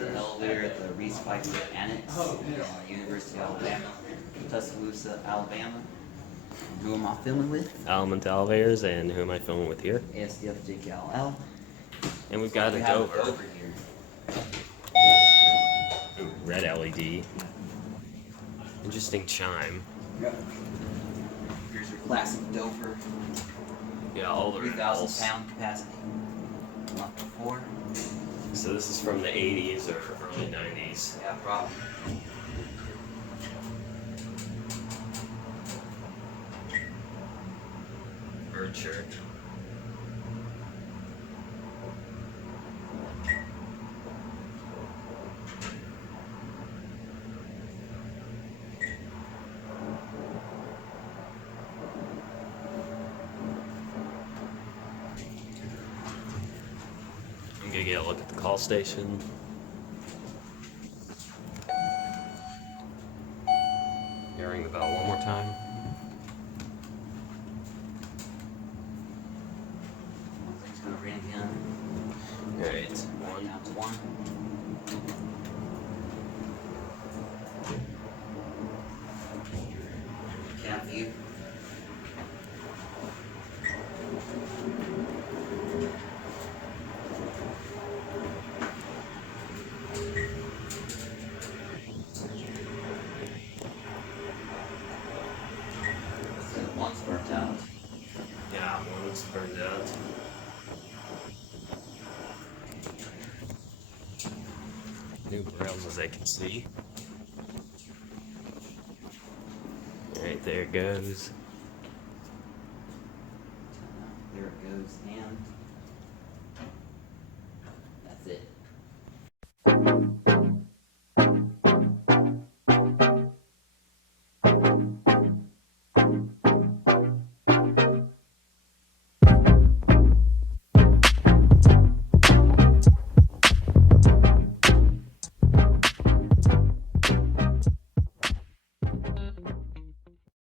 the elevator at the Reese Phifer Annex, University of Alabama, Tuscaloosa, Alabama. Who am I filming with? Element Elevators, and who am I filming with here? asdfjkll. And we've got We a have Dover. a Dover here. Ooh, red LED. Interesting chime. Yep. Here's your classic Dover. Yeah, all the 3,000 pound capacity. Not before. So this is from the 80s or early 90s. Yeah, probably. Bird shirt. I'm gonna get a look at the call station. Gonna ring the bell one more time. It's gonna ring again. Alright, One down to one. Cab view. One's burnt out. Yeah, one's burned out. New rails as I can see. Alright, there it goes. There it goes, and